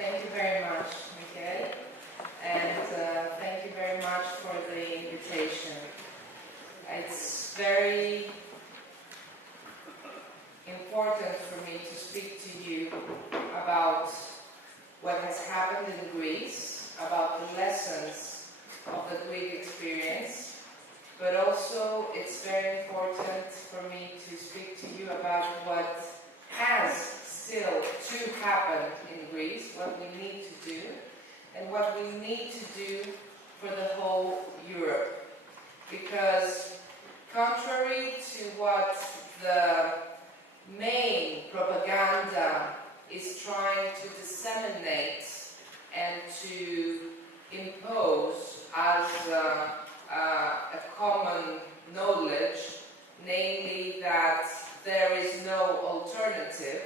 Thank you very much, Miguel, and thank you very much for the invitation. It's very important for me to speak to you about what has happened in Greece, about the lessons of the Greek experience, but also it's very important for me to speak to you about what has still to happen in Greece, what we need to do, and what we need to do for the whole Europe. Because contrary to what the main propaganda is trying to disseminate and to impose as a common knowledge, namely that there is no alternative,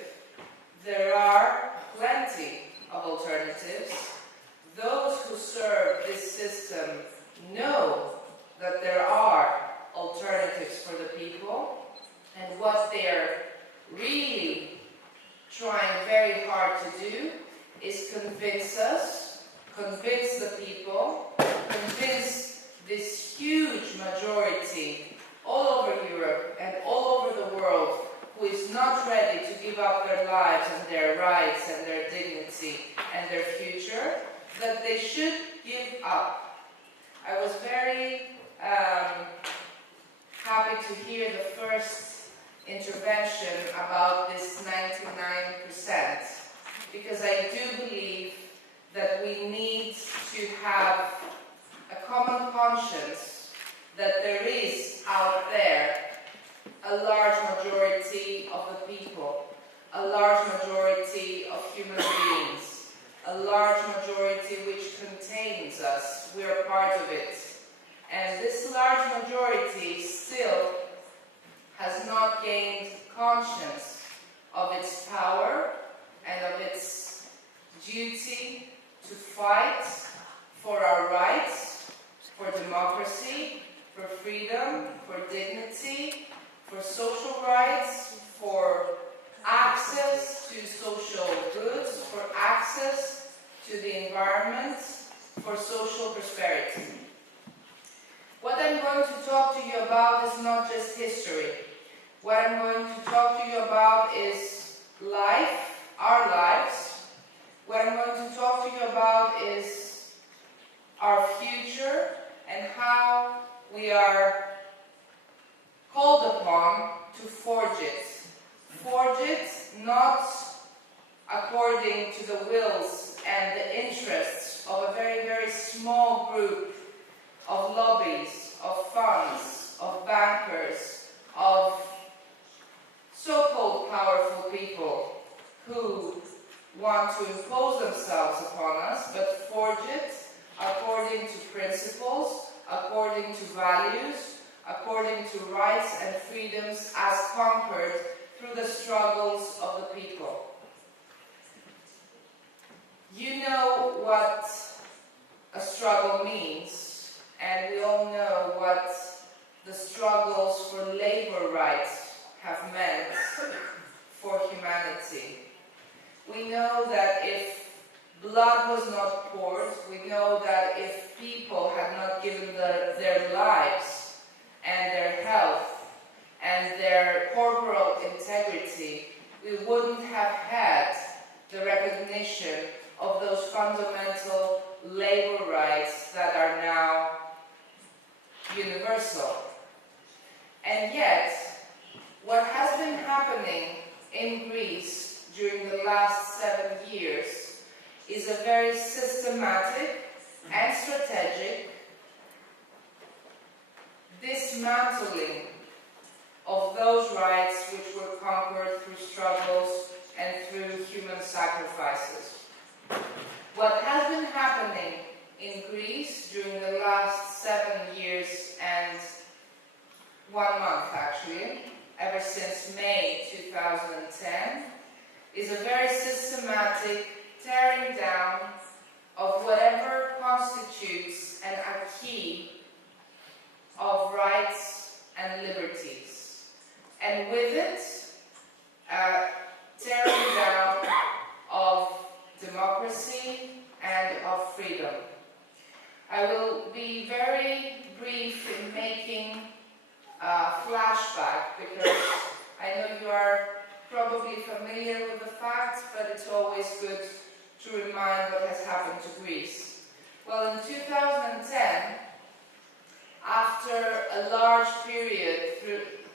there are plenty of alternatives. Those who serve this system know that there are alternatives for the people, and what they're really trying very hard to do is convince us, convince the people, convince this huge majority all over Europe and all over the world who is not ready to give up their lives and their rights and their dignity and their future, that they should give up. I was very happy to hear the first intervention about this 99%, because I do believe that we need to have a common conscience that there is out there a large majority of the people, a large majority of human beings, a large majority which contains us. We are part of it. And this large majority still has not gained conscience of its power and of its duty to fight for our rights, for democracy, for freedom, for dignity, for social rights, for access to social goods, for access to the environment, for social prosperity. What I'm going to talk to you about is not just history. What I'm going to talk to you about is life, our lives. What I'm going to talk to you about is our future and how we are called upon to forge it. Forge it not according to the wills and the interests of a very, very small group of lobbies, of funds, of bankers, of so-called powerful people who want to impose themselves upon us, but forge it according to principles, according to values, according to rights and freedoms as conquered through the struggles of the people. You know what a struggle means, and we all know what the struggles for labor rights have meant for humanity. We know that if blood was not poured, we know that if people had not given their lives and their health and their corporal integrity, we wouldn't have had the recognition of those fundamental labor rights that are now universal. And yet, what has been happening in Greece during the last 7 years is a very systematic and strategic dismantling of those rights which were conquered through struggles and through human sacrifices. What has been happening in Greece during the last 7 years and 1 month actually, ever since May 2010, is a very systematic tearing down of whatever constitutes an acquis of rights and liberties. And with it, tearing down of democracy, probably familiar with the facts, but it's always good to remind what has happened to Greece. Well, in 2010, after a large period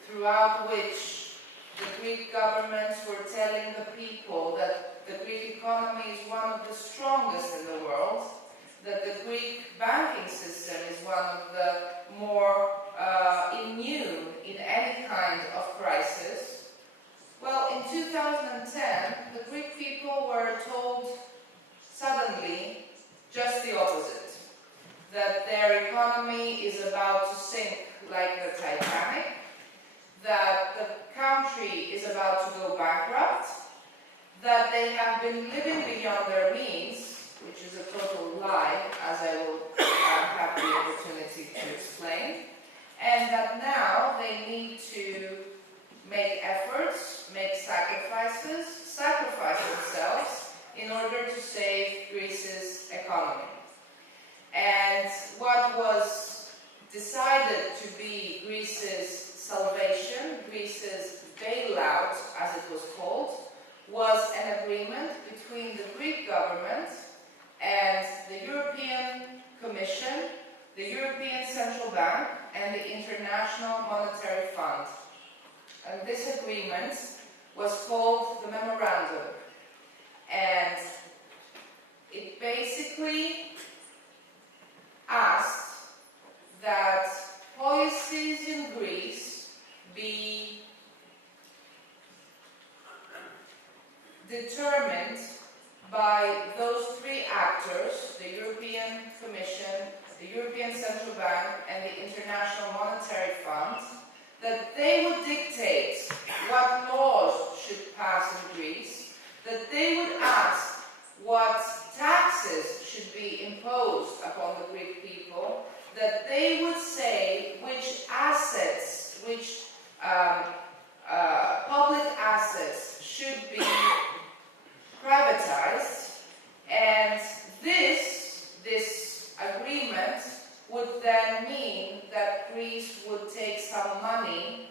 throughout which the Greek governments were telling the people that the Greek economy is one of the strongest in the world, that the Greek banking system is one of the more immune in any kind of crisis. Well, in 2010, the Greek people were told suddenly just the opposite, that their economy is about to sink like the Titanic, that the country is about to go bankrupt, that they have been living beyond their means, which is a total lie, as I will have the opportunity to explain, and that now they need to make efforts, make sacrifices, sacrifice themselves in order to save Greece's economy. And what was decided to be Greece's salvation, Greece's bailout, as it was called, was an agreement between the Greek government and the European Commission, the European Central Bank, and the International Monetary Fund. And this agreement was called the Memorandum. And it basically asked that policies in Greece be determined by those three actors, the European Commission, the European Central Bank, and the International Monetary Fund, that they would dictate what laws should pass in Greece, that they would ask what taxes should be imposed upon the Greek people, that they would say which assets, which public assets should be privatized, and this agreement would then mean that Greece would take some money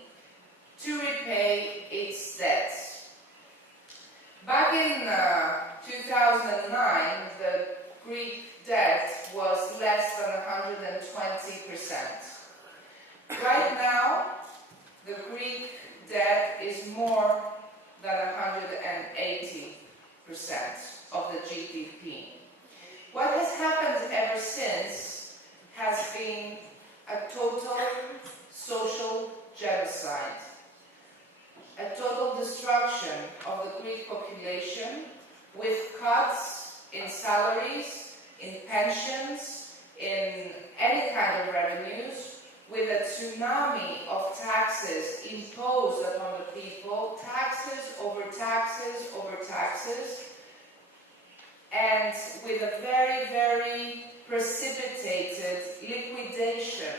to repay its debts. Back in 2009, the Greek debt was less than 120%. Right now, the Greek debt is more than 180% of the GDP. What has happened ever since has been a total social genocide, a total destruction of the Greek population, with cuts in salaries, in pensions, in any kind of revenues, with a tsunami of taxes imposed upon the people, taxes over taxes over taxes, and with a very, very precipitated liquidation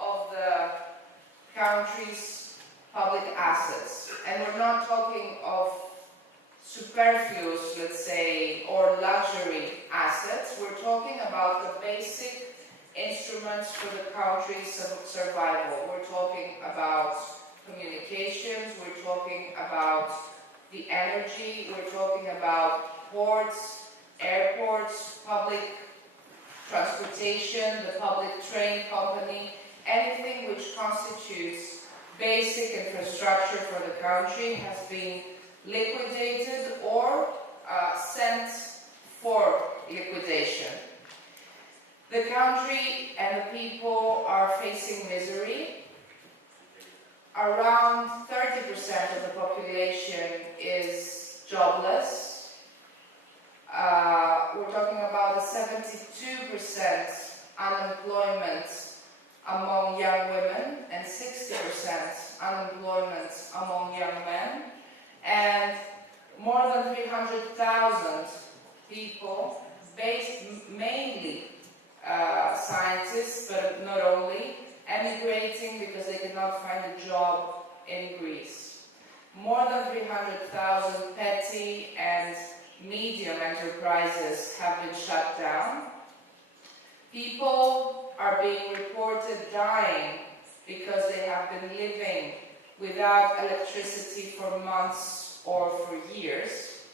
of the country's public assets. And we're not talking of superfluous, let's say, or luxury assets. We're talking about the basic instruments for the country's survival. We're talking about communications, we're talking about the energy, we're talking about ports, airports, public transportation, the public train company, anything which constitutes basic infrastructure for the country has been liquidated or sent for liquidation. The country and the people are facing misery. Around 30% of the population is jobless. We're talking about a 72% unemployment among young women and 60% unemployment among young men, and more than 300,000 people, based mainly scientists, but not only, emigrating because they could not find a job in Greece. More than 300,000 petty and medium enterprises have been shut down. People are being reported dying because they have been living without electricity for months or for years,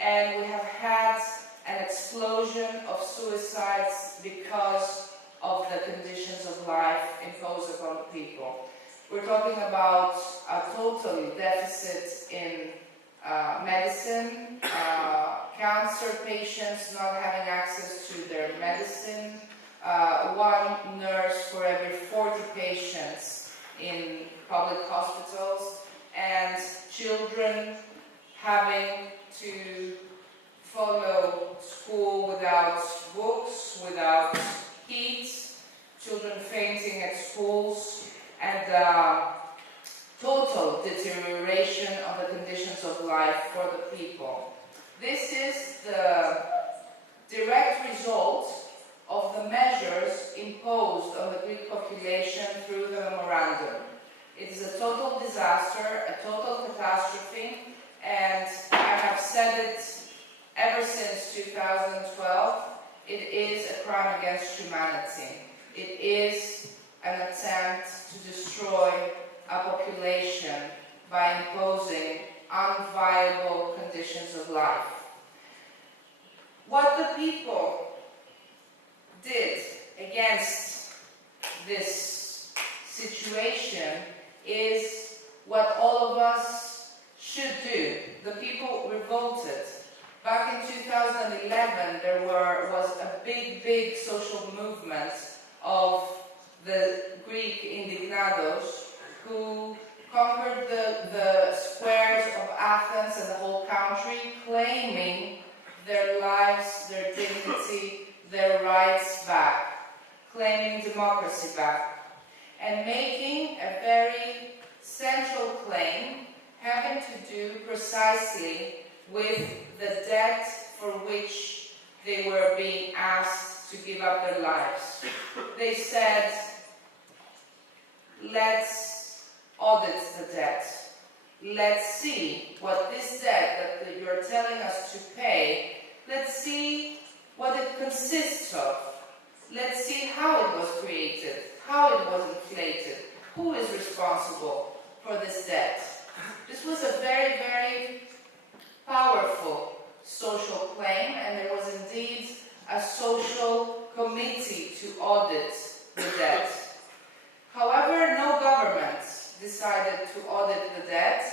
and we have had an explosion of suicides because of the conditions of life imposed upon the people. We're talking about a total deficit in medicine, cancer patients not having access to their medicine, one nurse for every 40 patients in public hospitals, and children having to follow school without books, without heat, children fainting at schools, and total deterioration of the conditions of life for the people. This is the direct result of the measures imposed on the Greek population through the memorandum. It is a total disaster, a total catastrophe, and I have said it ever since 2012, it is a crime against humanity. It is an attempt to destroy a population by imposing unviable conditions of life. What the people did against this situation is what all of us should do. The people revolted. Back in 2011, there was a big social movement of the Greek indignados who conquered the squares of Athens and the whole country, claiming their lives, their dignity, their rights back, claiming democracy back, and making a very central claim having to do precisely with the debt for which they were being asked to give up their lives. They said, let's audit the debt. Let's see what this debt that you're telling us to pay, let's see what it consists of. Let's see how it was created, how it was inflated, who is responsible for this debt. This was a very powerful social claim, and there was indeed a social committee to audit the debt. However, no government decided to audit the debt,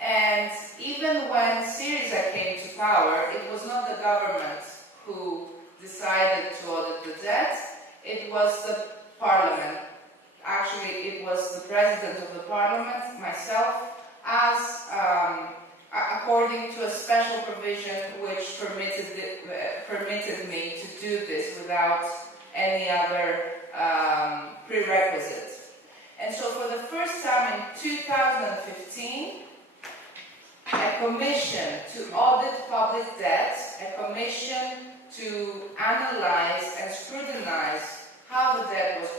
and even when Syriza came to power, it was not the government who decided to audit the debt, it was the parliament. Actually, it was the president of the parliament, myself, as according to a special provision which permitted me to do this without any other prerequisite. And so for the first time in 2015, a commission to audit public debt, a commission to analyze and scrutinize how the debt was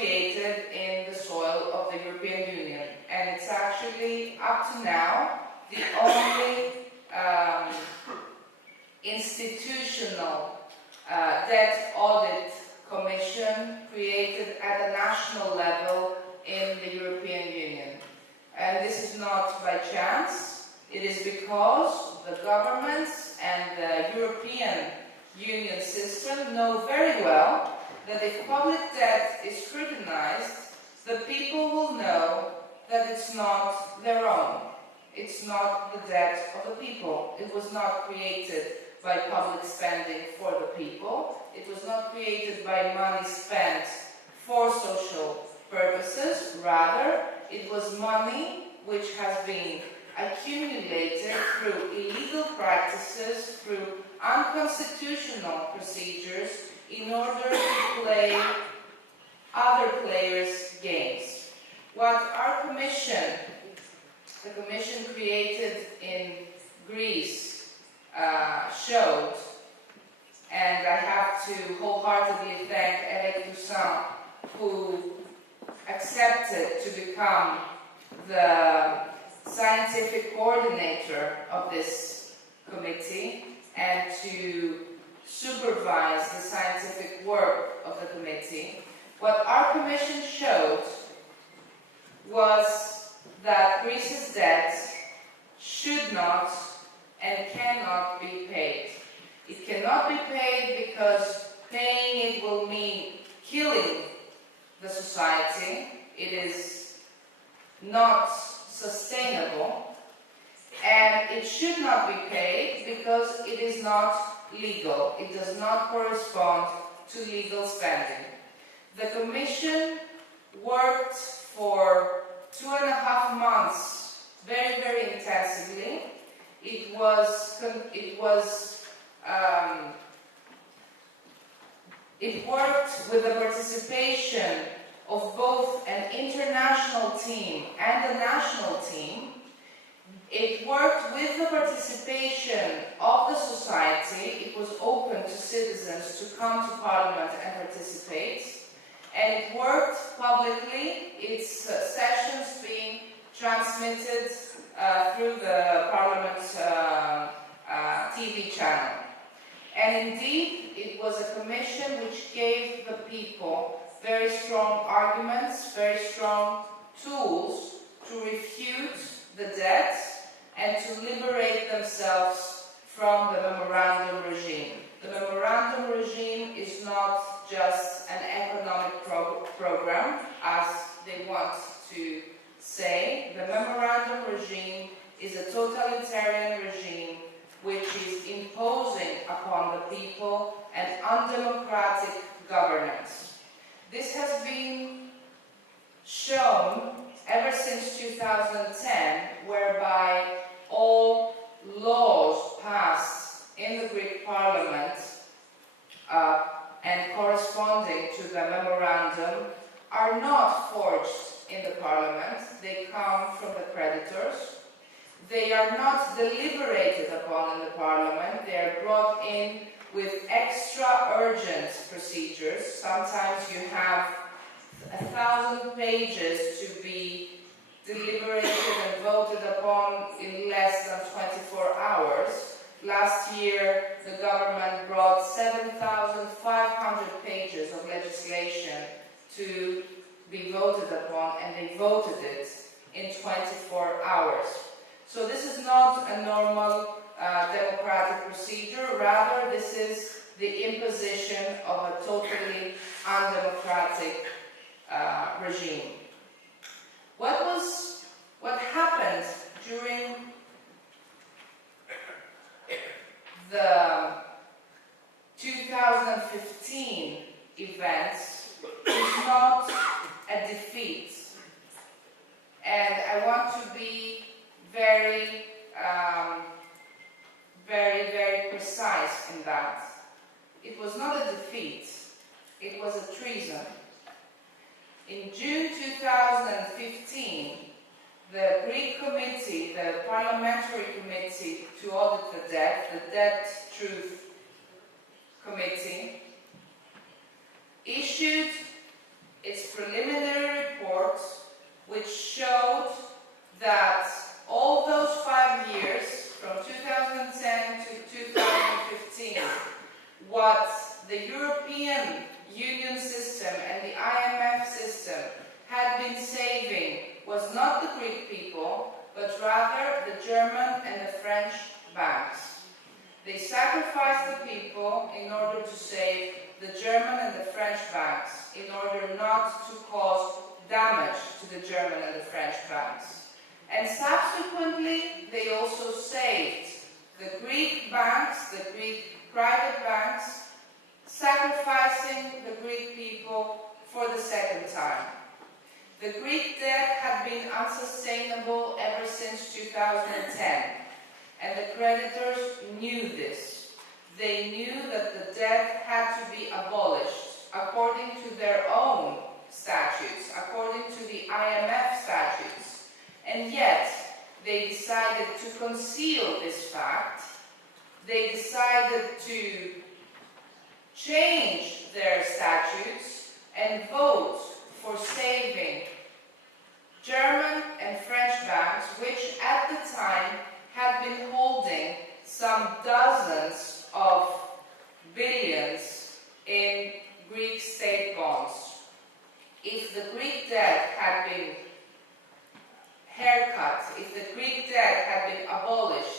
created in the soil of the European Union. And it's actually, up to now, the only institutional debt audit commission created at a national level in the European Union. And this is not by chance, it is because the governments and the European Union system know very well that if public debt is scrutinized, the people will know that it's not their own. It's not the debt of the people. It was not created by public spending for the people. It was not created by money spent for social purposes. Rather, it was money which has been accumulated through illegal practices, through unconstitutional procedures, in order to play other players' games. What our commission, the commission created in Greece, showed, and I have to wholeheartedly thank Eric Toussaint, who accepted to become the scientific coordinator of this committee and to supervise the scientific work of the committee. What our commission showed was that Greece's debt should not and cannot be paid. It cannot be paid because paying it will mean killing the society. It is not sustainable, and it should not be paid because it is not legal. It does not correspond to legal spending. The Commission worked for 2.5 months very, very intensively. It worked with the participation of both an international team and a national team. It worked with the participation of the society. It was open to citizens to come to Parliament and participate. And it worked publicly, its sessions being transmitted through the Parliament's TV channel. And indeed, it was a commission which gave the people very strong arguments, very strong tools to refute the debt and to liberate themselves from the memorandum regime. The memorandum regime is not just an economic program, as they want to say. The memorandum regime is a totalitarian regime which is imposing upon the people an undemocratic governance. This has been shown ever since 2010, whereby all laws passed in the Greek Parliament and corresponding to the memorandum are not forged in the Parliament. They come from the creditors. They are not deliberated upon in the Parliament. They are brought in with extra urgent procedures. Sometimes you have 1,000 pages to be deliberated and voted upon in less than 24 hours. Last year, the government brought 7,500 pages of legislation to be voted upon, and they voted it in 24 hours. So this is not a normal democratic procedure. Rather, this is the imposition of a totally undemocratic regime. What happened during the 2015 events is not a defeat, and I want to be very, very precise in that. It was not a defeat, it was a treason. In June 2015, the Greek committee, the parliamentary committee to audit the Debt Truth Committee, issued its preliminary report, which showed that all those 5 years, from 2010 to 2015, what the European Union system and the IMF system had been saving was not the Greek people, but rather the German and the French banks. They sacrificed the people in order to save the German and the French banks, in order not to cause damage to the German and the French banks. And subsequently, they also saved the Greek banks, the Greek private banks, sacrificing the Greek people for the second time. The Greek debt had been unsustainable ever since 2010, and the creditors knew this. They knew that the debt had to be abolished according to their own statutes, according to the IMF statutes, and yet they decided to conceal this fact. They decided to change their statutes and vote for saving German and French banks, which at the time had been holding some dozens of billions in Greek state bonds. If the Greek debt had been haircut, if the Greek debt had been abolished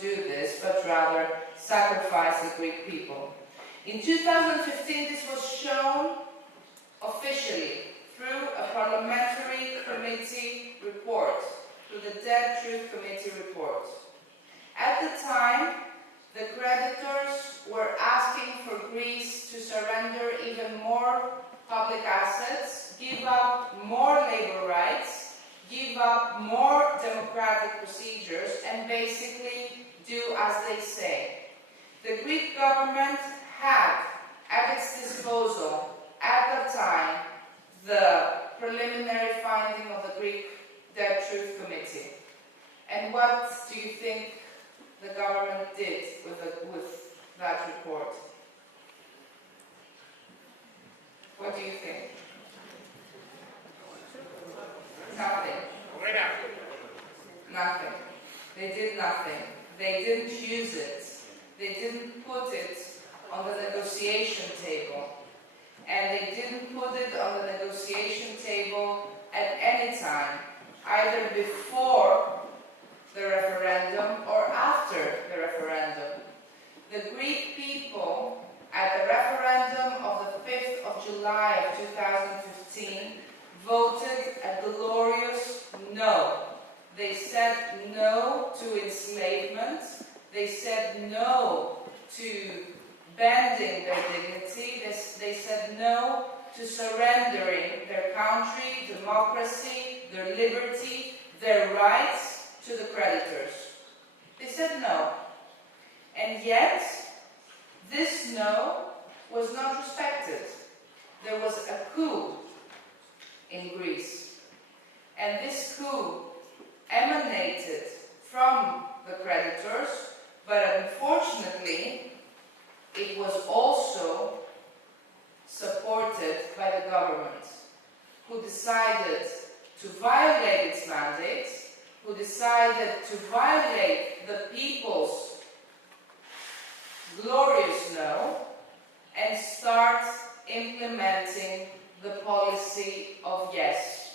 do this, but rather sacrifice the Greek people. In 2015, this was shown officially through a parliamentary committee report, through the Debt Truth Committee report. At the time, the creditors were asking for Greece to surrender even more public assets, give up more labor rights, give up more democratic procedures, and basically do as they say. The Greek government had at its disposal, at the time, the preliminary finding of the Greek Debt Truth Committee. And what do you think the government did with that report? What do you think? Nothing. Nothing. They did nothing. They didn't use it. They didn't put it on the negotiation table. And they didn't put it on the negotiation table at any time, either before the referendum or after the referendum. The Greek people, at the referendum of the 5th of July of 2015, voted a glorious no. They said no to enslavement. They said no to bending their dignity. They said no to surrendering their country, democracy, their liberty, their rights to the creditors. They said no. And yet, this no was not respected. There was a coup in Greece. And this coup emanated from the creditors, but unfortunately, it was also supported by the government, who decided to violate its mandates, who decided to violate the people's glorious no, and start implementing the policy of yes.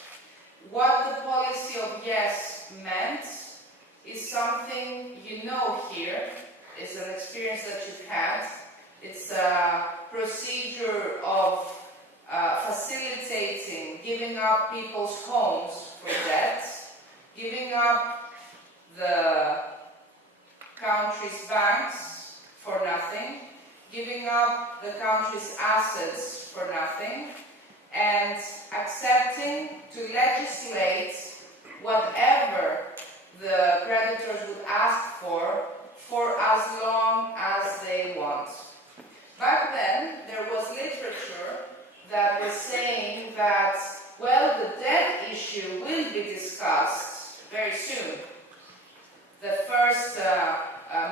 What the policy of yes meant is something you know here. It's an experience that you've had. It's a procedure of facilitating giving up people's homes for debt, giving up the country's banks for nothing, giving up the country's assets for nothing, and accepting to legislate whatever the creditors would ask for as long as they want. Back then, there was literature that was saying that, well, the debt issue will be discussed very soon. The first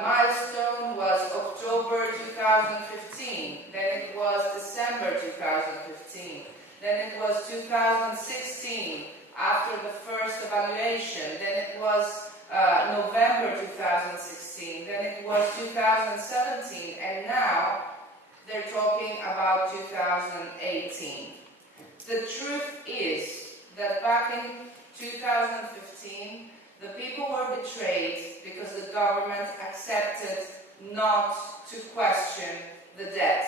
milestone was October 2015, then it was December 2015, then it was 2016 after the first evaluation, then it was November 2016, then it was 2017, and now they're talking about 2018. The truth is that back in 2015, the people were betrayed because the government accepted not to question the debt.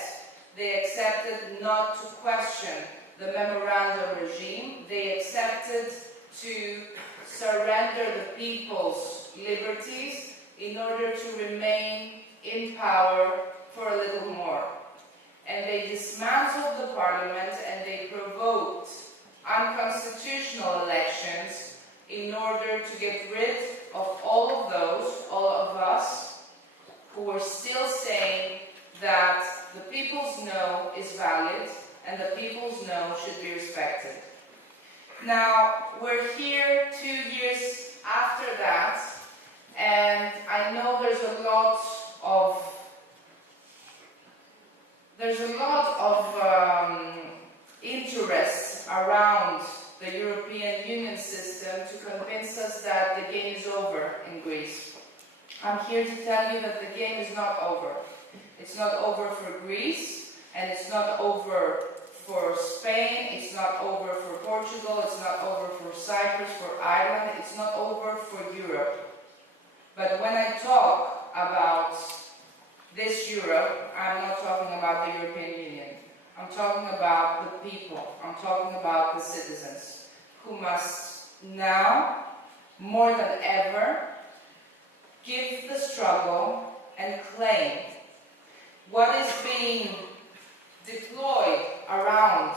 They accepted not to question the memorandum regime. They accepted to surrender the people's liberties in order to remain in power for a little more. And they dismantled the parliament and they provoked unconstitutional elections in order to get rid of all of us, who were still saying that the people's no is valid and the people's no should be respected. Now, we're here 2 years after that, and I know there's a lot of interest around the European Union system to convince us that the game is over in Greece. I'm here to tell you that the game is not over. It's not over for Greece, and it's not over for Spain, it's not over for Portugal, it's not over for Cyprus, for Ireland, it's not over for Europe. But when I talk I'm talking about the people, I'm talking about the citizens, who must now, more than ever, give the struggle and claim what is being deployed around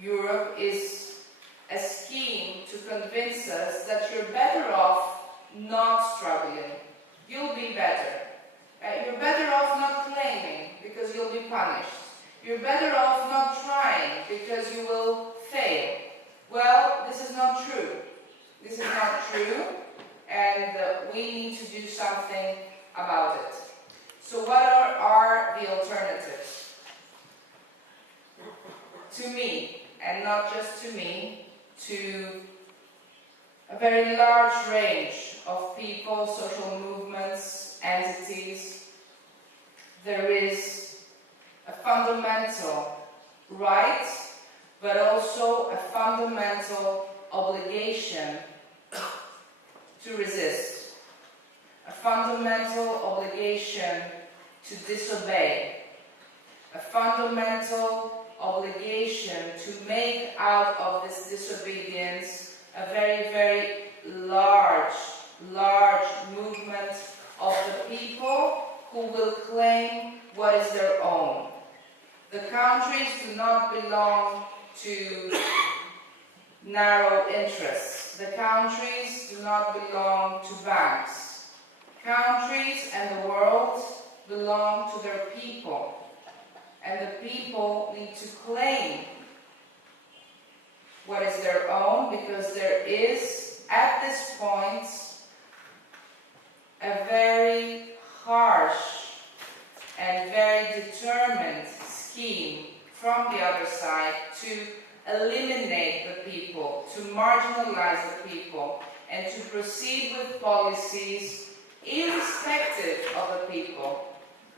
Europe is a scheme to convince us that you're better off not struggling. You'll be better. You're better off not claiming because you'll be punished. You're better off not trying because you will fail. Well, this is not true. This is not true, and we need to do something about it. So what are the alternatives? To me, and not just to me, to a very large range of people, social movements, entities, there is a fundamental right, but also a fundamental obligation to resist, a fundamental obligation to disobey, a fundamental obligation to make out of this disobedience a very, very large movement of the people who will claim what is their own. The countries do not belong to narrow interests. The countries do not belong to banks. Countries and the world belong to their people. And the people need to claim what is their own, because there is, at this point, a very harsh and very determined scheme from the other side to eliminate the people, to marginalize the people, and to proceed with policies irrespective of the people.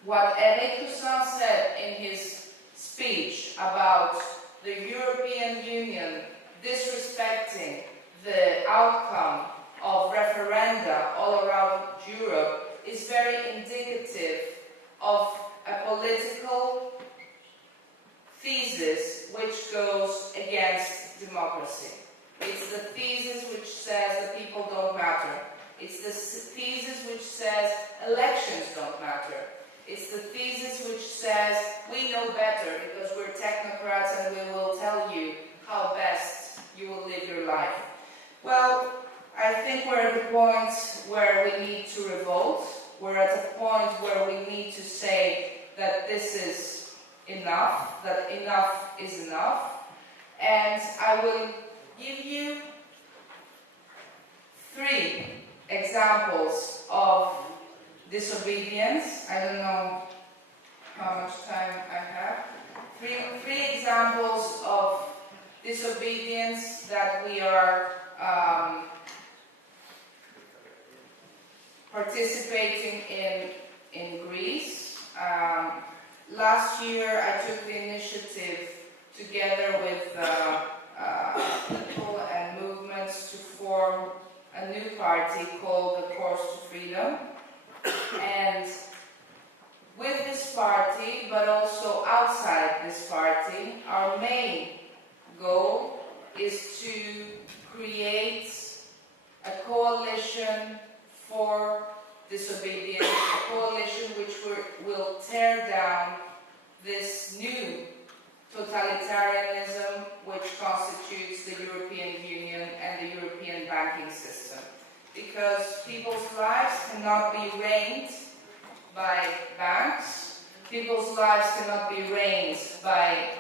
What Eric Toussaint said in his speech about the European Union disrespecting the outcome of referenda all around Europe is very indicative of a political thesis which goes against democracy. It's the thesis which says that people don't matter. It's the thesis which says elections don't matter. It's the thesis which says we know better because we're technocrats and we will tell you how best you will live your life. Well, I think we're at the point where we need to revolt. We're at a point where we need to say that this is enough, that enough is enough. And I will give you 3 examples of disobedience. I don't know how much time I have. 3 examples of disobedience that we are participating in Greece. Last year I took the initiative together with people and movements to form a new party called the Course to Freedom. And with this party, but also outside this party, our main goal is to create a coalition for disobedience, a coalition which will tear down this new totalitarianism which constitutes the European Union and the European banking system. Because people's lives cannot be reigned by banks, people's lives cannot be reigned by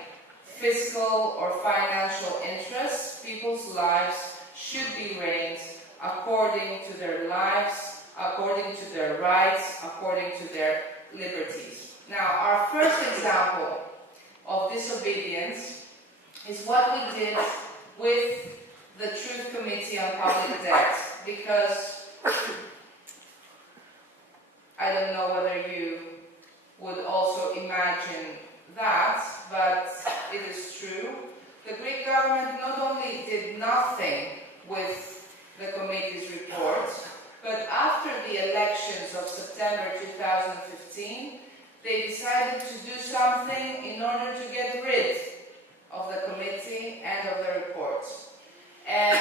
fiscal or financial interests. People's lives should be reigned according to their lives, according to their rights, according to their liberties. Now, our first example of disobedience is what we did with the Truth Committee on Public Debt, because I don't know whether you would also imagine that, but it is true. The Greek government not only did nothing with the committee's report, but after the elections of September 2015, they decided to do something in order to get rid of the committee and of the report. And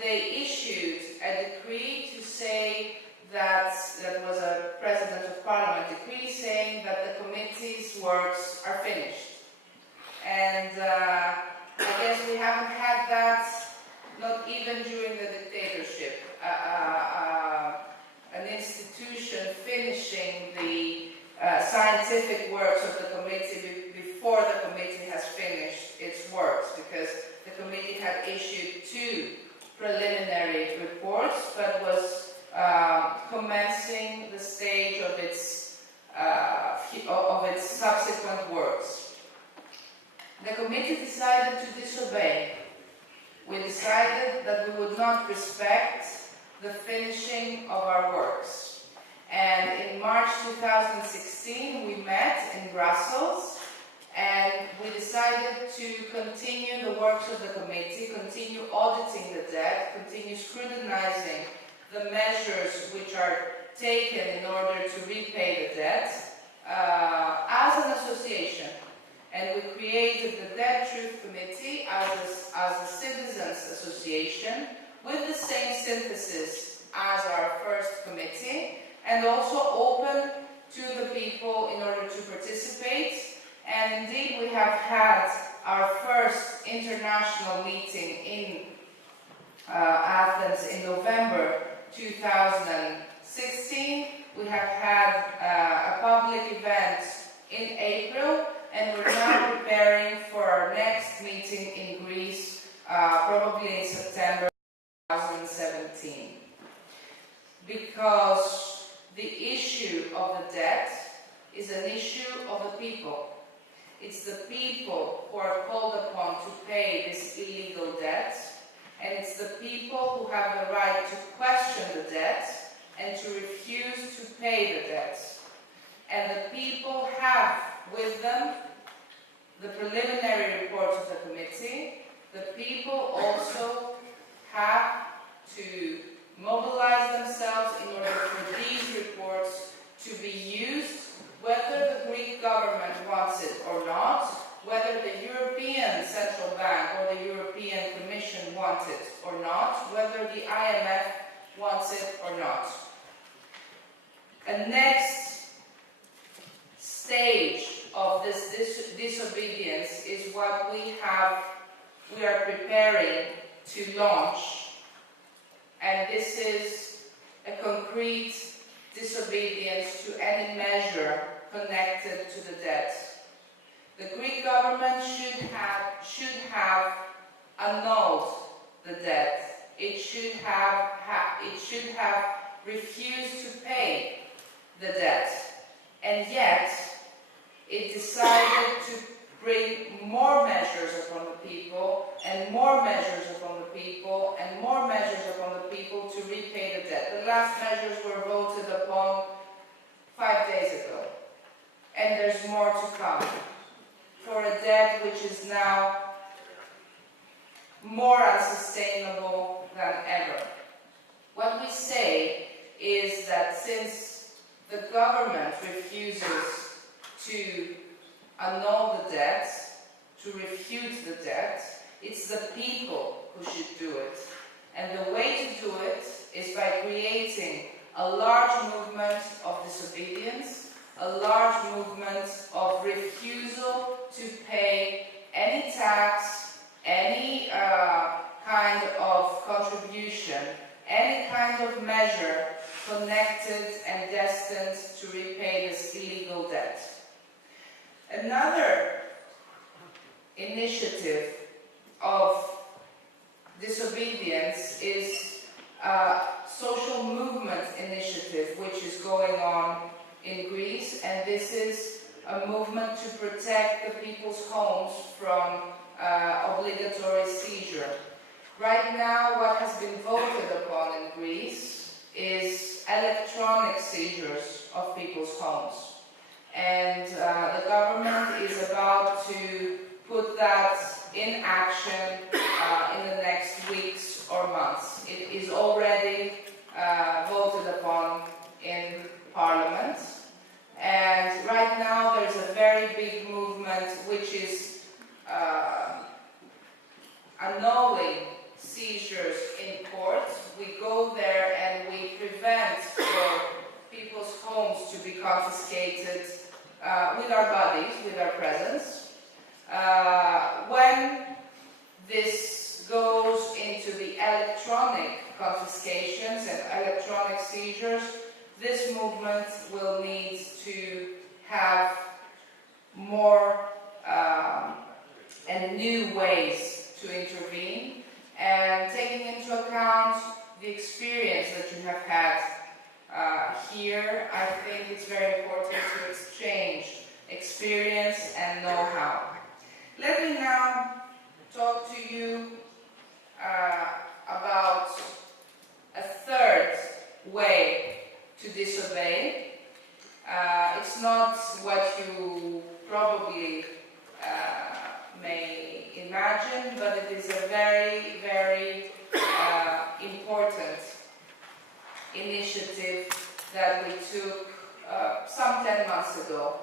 they issued a decree to say that was a President of Parliament decree saying that the committee's works are finished. And I guess we haven't had that, not even during the dictatorship. An institution finishing the scientific works of the committee before the committee has finished its works, because the committee had issued 2 preliminary reports, but was commencing the stage of its subsequent works. The committee decided to disobey. We decided that we would not respect the finishing of our works. And in March 2016, we met in Brussels, and we decided to continue the works of the committee, continue auditing the debt, continue scrutinizing the measures which are taken in order to repay the debt as an association. And we created the Debt Truth Committee as a citizens association with the same synthesis as our first committee, and also open to the people in order to participate. And indeed, we have had our first international meeting in Athens in November 2016. We have had a public event in April, and we're now preparing for our next meeting in Greece, probably in September 2017. Because the issue of the debt is an issue of the people. It's the people who are called upon to pay this illegal debt, and it's the people who have the right to question the debt and to refuse to pay the debt. And the people have with them the preliminary reports of the committee. The people also have to mobilize themselves in order for these reports to be used, whether the Greek government wants it or not, whether the European Central Bank or the European Commission wants it or not, whether the IMF wants it or not. A next stage of this disobedience is what we are preparing to launch, and this is a concrete disobedience to any measure connected to the debt. The Greek government should have annulled the debt. It should have refused to pay the debt, and yet it decided to bring more measures upon the people, and more measures upon the people, and more measures upon the people to repay the debt. The last measures were voted upon 5 days ago, and there's more to come for a debt which is now more unsustainable than ever. What we say is that since the government refuses to annul the debt, to refute the debt, it's the people who should do it. And the way to do it is by creating a large movement of disobedience, a large movement of refusal to pay any tax, any kind of contribution, any kind of measure connected and destined to repay this illegal debt. Another initiative of disobedience is a social movement initiative which is going on in Greece, and this is a movement to protect the people's homes from obligatory seizure. Right now, what has been voted upon in Greece is electronic seizures of people's homes. And the government is about to put that in action in the next weeks or months. It is already voted upon in Parliament. And right now big movement which is annulling seizures in courts. We go there and we prevent for people's homes to be confiscated with our bodies, with our presence. When this goes into the electronic confiscations and electronic seizures, this movement will need to have more and new ways to intervene, and taking into account the experience that you have had here, I think it's very important to exchange experience and know-how. Let me now talk to you about a third way to disobey. It's not what you probably may imagine, but it is a very, very important initiative that we took some 10 months ago.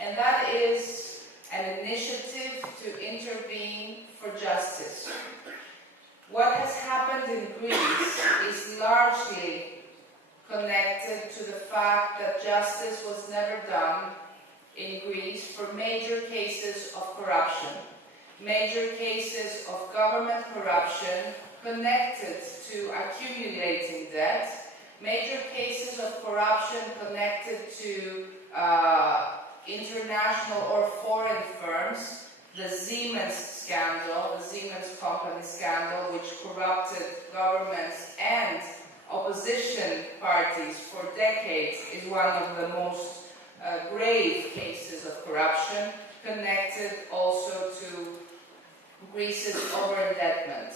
And that is an initiative to intervene for justice. What has happened in Greece is largely connected to the fact that justice was never done in Greece for major cases of corruption, major cases of government corruption connected to accumulating debt, major cases of corruption connected to international or foreign firms, the Siemens scandal, the Siemens company scandal, which corrupted governments and opposition parties for decades, is one of the most grave cases of corruption, connected also to Greece's over-indebtment.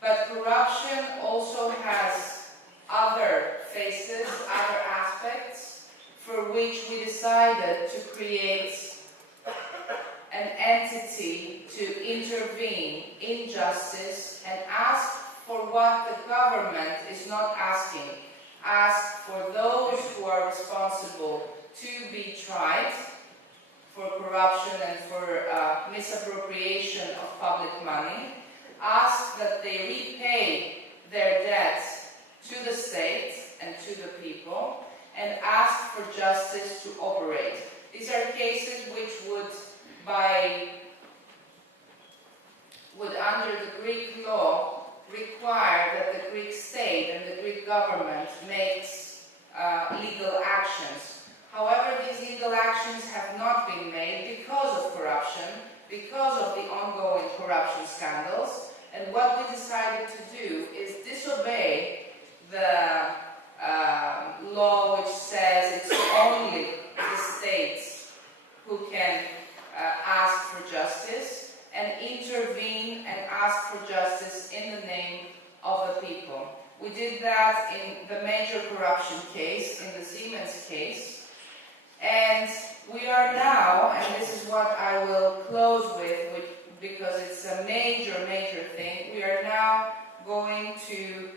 But corruption also has other faces, other aspects, for which we decided to create an entity to intervene in justice and ask for what the government is not asking. Ask for those who are responsible to be tried for corruption and for misappropriation of public money. Ask that they repay their debts to the state and to the people, and ask for justice to operate. These are cases which would under the Greek law, require that the Greek state and the Greek government makes legal actions. However, these legal actions have not been made because of corruption, because of the ongoing corruption scandals, and what we decided to do is disobey the law which says it's only the states who can ask for justice, and intervene and ask for justice in the name of the people. We did that in the major corruption case, in the Siemens case, and we are now, and this is what I will close with because it's a major, major thing, we are now going to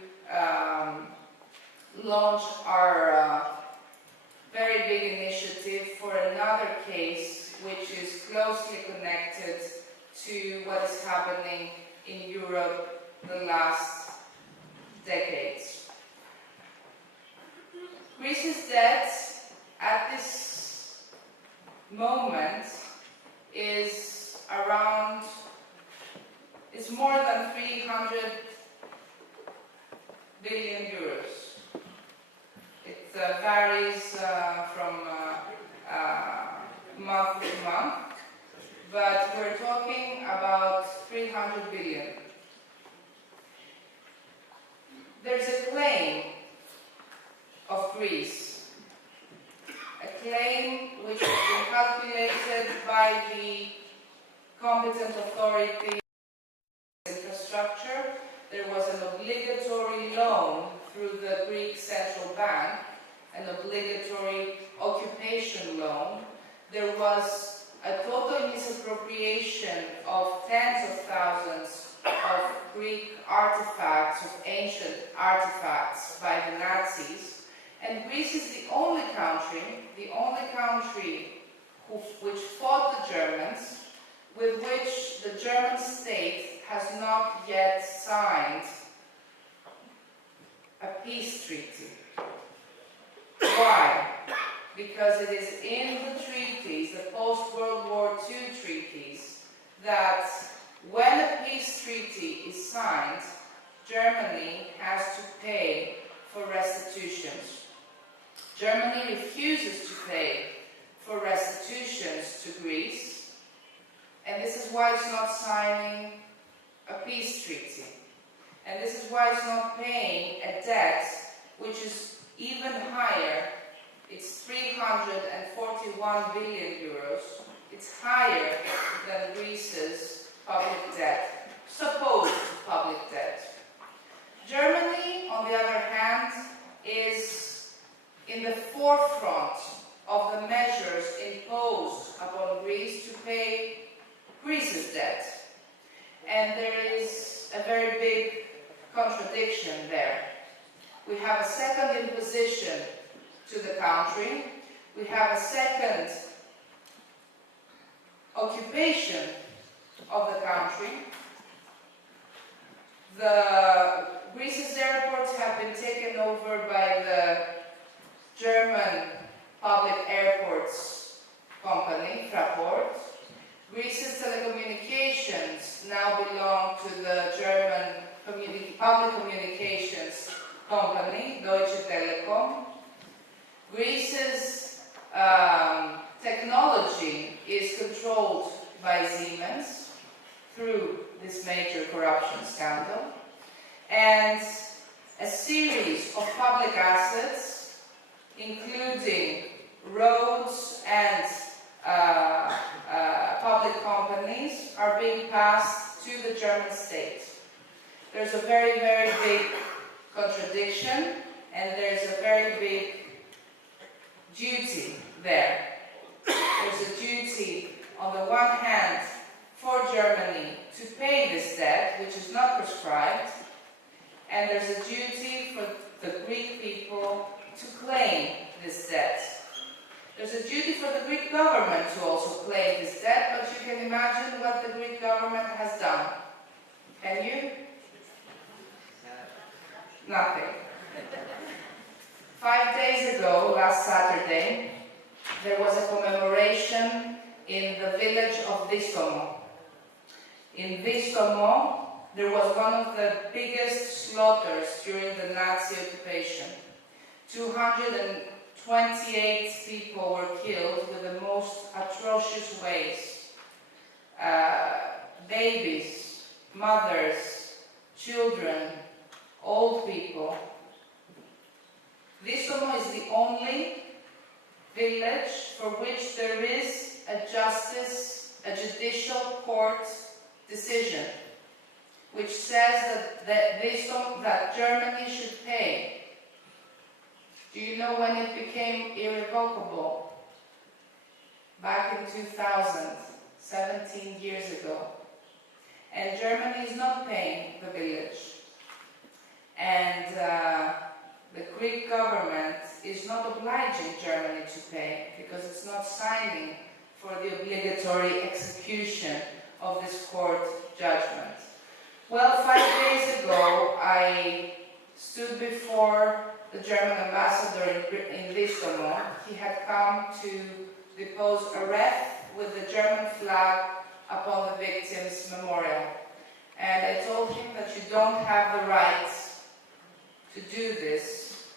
launch our very big initiative for another case which is closely connected to what is happening in Europe the last decades. Greece's debt at this moment is more than 300 billion euros. It varies from month to month, but we're talking about 300 billion. There's a claim of Greece, a claim which has been calculated by the competent authority infrastructure. There was an obligatory loan through the Greek Central Bank, an obligatory occupation loan. There was a total misappropriation of tens of thousands of Greek artifacts, of ancient artifacts by the Nazis. And Greece is the only country which fought the Germans, with which the German state has not yet signed a peace treaty. Why? Because it is in the treaties, the post-World War II treaties, that when a peace treaty is signed, Germany has to pay for restitutions. Germany refuses to pay for restitutions to Greece, and this is why it's not signing a peace treaty. And this is why it's not paying a debt which is even higher. It's 341 billion euros. It's higher than Greece's public debt, supposed public debt. Germany, on the other hand, is in the forefront of the measures imposed upon Greece to pay Greece's debt. And there is a very big contradiction there. We have a second imposition to the country. We have a second occupation of the country. Greece's airports have been taken over by the German public airports company, Fraport. Greece's telecommunications now belong to the German public communications company, Deutsche Telekom. Greece's technology is controlled by Siemens through this major corruption scandal. And a series of public assets, including roads and public companies, are being passed to the German state. There's a very, very big contradiction, and there's a very big duty there. There's a duty, on the one hand, for Germany to pay this debt, which is not prescribed, and there's a duty for the Greek people to claim this debt. There's a duty for the Greek government to also claim this debt, but you can imagine what the Greek government has done. Can you? Nothing. 5 days ago, last Saturday, there was a commemoration in the village of Distomo. In Distomo, there was one of the biggest slaughters during the Nazi occupation. 228 people were killed with the most atrocious ways. Babies, mothers, children, old people. Distomo is the only village for which there is a judicial court decision, which says that Germany should pay. Do you know when it became irrevocable? Back in 2000, 17 years ago. And Germany is not paying the village. And the Greek government is not obliging Germany to pay because it's not signing for the obligatory execution of this court judgment. Well, 5 days ago, I stood before the German ambassador in Distomo. He had come to depose a wreath with the German flag upon the victims' memorial. And I told him that you don't have the right to do this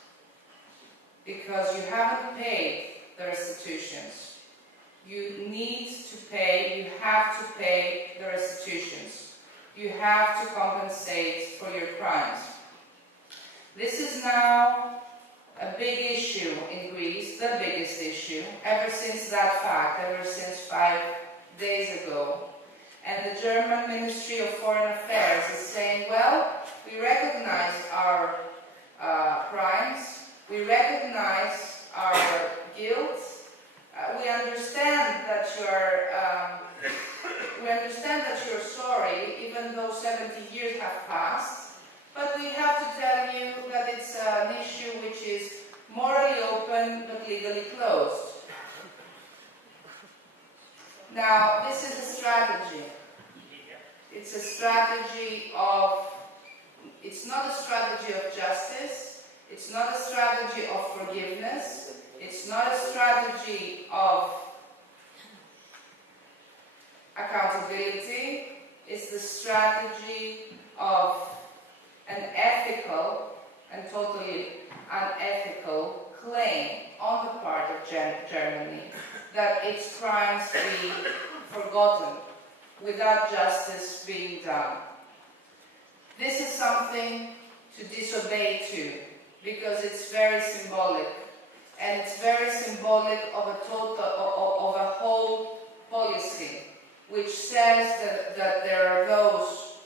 because you haven't paid the restitutions. You need to pay, you have to pay the restitutions. You have to compensate for your crimes. This is now a big issue in Greece, the biggest issue, ever since that fact, ever since 5 days ago. And the German Ministry of Foreign Affairs is saying, well, we recognize our crimes, we recognize our guilt, we understand that you're sorry, even though 70 years have passed, but we have to tell you that it's an issue which is morally open but legally closed. Now, this is a strategy. It's a strategy of, it's not a strategy of justice, it's not a strategy of forgiveness, it's not a strategy of accountability, it's the strategy of an ethical and totally unethical claim on the part of Germany that its crimes be forgotten without justice being done. This is something to disobey to, because it's very symbolic, and it's very symbolic of a whole policy which says that there are those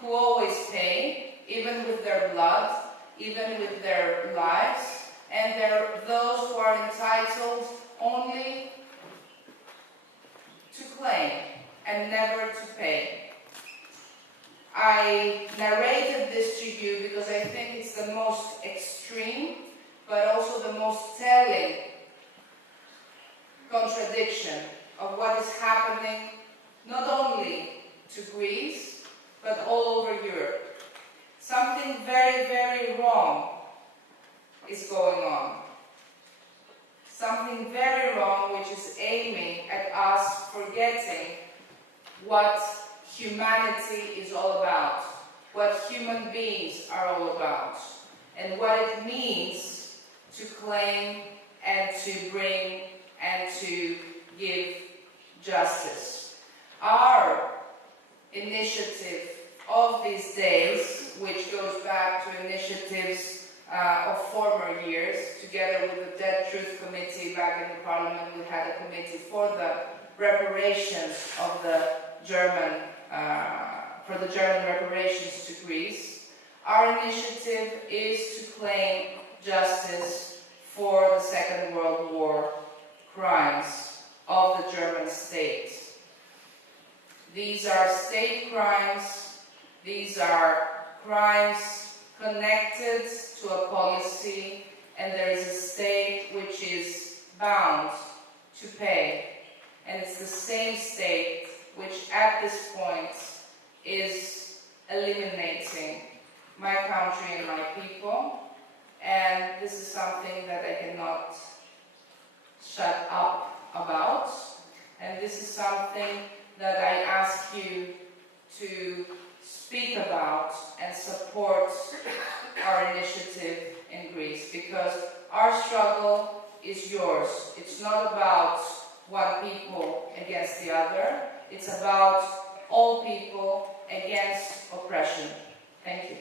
who always pay, even with their blood, even with their lives, and there are those who are entitled only to claim and never to pay. I narrated this to you because I think it's the most extreme, but also the most telling contradiction of what is happening not only to Greece, but all over Europe. Something very, very wrong is going on. Something very wrong which is aiming at us forgetting what humanity is all about, what human beings are all about, and what it means to claim and to bring and to give justice. Our initiative of these days, which goes back to initiatives of former years, together with the Dead Truth Committee back in the Parliament, we had a committee for the reparations of the German, for the German reparations to Greece. Our initiative is to claim justice for the Second World War crimes of the German state. These are state crimes, these are crimes connected to a policy, and there is a state which is bound to pay. And it's the same state which at this point is eliminating my country and my people. And this is something that I cannot shut up about. And this is something that I ask you to speak about and support our initiative in Greece, because our struggle is yours. It's not about one people against the other. It's about all people against oppression. Thank you.